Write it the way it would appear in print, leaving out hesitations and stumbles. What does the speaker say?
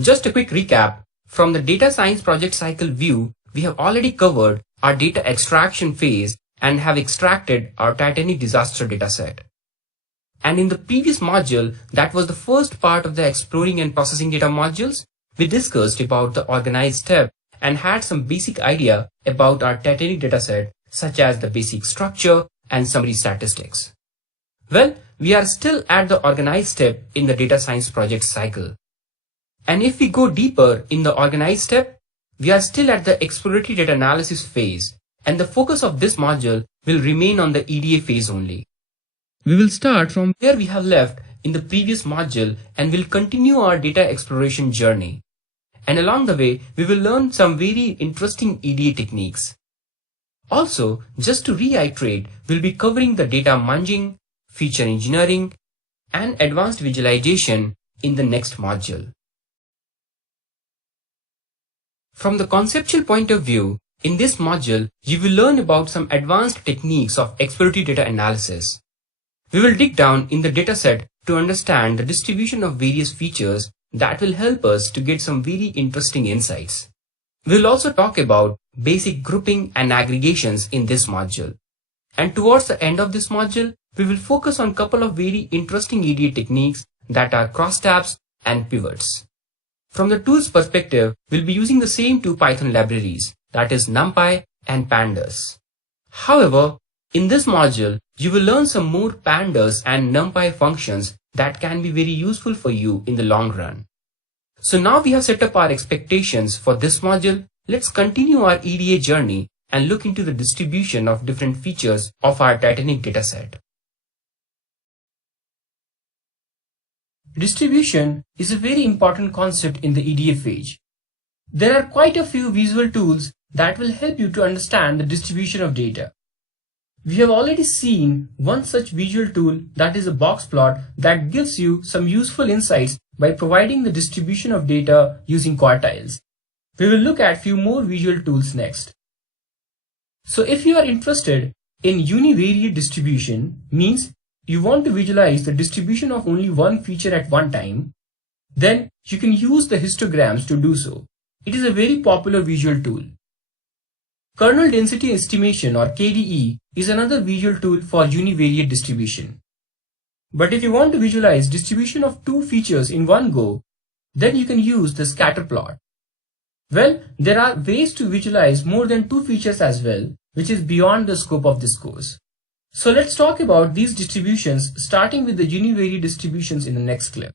Just a quick recap. From the data science project cycle view, we have already covered our data extraction phase and have extracted our Titanic disaster dataset. And in the previous module, that was the first part of the exploring and processing data modules, we discussed about the organized step and had some basic idea about our Titanic dataset, such as the basic structure and summary statistics. Well, we are still at the organized step in the data science project cycle. And if we go deeper in the organized step, we are still at the exploratory data analysis phase, and the focus of this module will remain on the EDA phase only. We will start from where we have left in the previous module and will continue our data exploration journey. And along the way, we will learn some very interesting EDA techniques. Also, just to reiterate, we'll be covering the data munging, feature engineering, and advanced visualization in the next module. From the conceptual point of view, in this module, you will learn about some advanced techniques of exploratory data analysis. We will dig down in the dataset to understand the distribution of various features that will help us to get some very interesting insights. We will also talk about basic grouping and aggregations in this module. And towards the end of this module, we will focus on a couple of very interesting EDA techniques that are crosstabs and pivots. From the tools perspective, we'll be using the same two Python libraries, that is NumPy and Pandas. However, in this module, you will learn some more Pandas and NumPy functions that can be very useful for you in the long run. So now we have set up our expectations for this module. Let's continue our EDA journey and look into the distribution of different features of our Titanic dataset. Distribution is a very important concept in the EDA phase. There are quite a few visual tools that will help you to understand the distribution of data. We have already seen one such visual tool, that is a box plot, that gives you some useful insights by providing the distribution of data using quartiles. We will look at few more visual tools next. So if you are interested in univariate distribution, means you want to visualize the distribution of only one feature at one time, then you can use the histograms to do so. It is a very popular visual tool. Kernel density estimation, or KDE, is another visual tool for univariate distribution. But if you want to visualize distribution of two features in one go, then you can use the scatter plot. Well, there are ways to visualize more than two features as well, which is beyond the scope of this course. So let's talk about these distributions, starting with the univariate distributions in the next clip.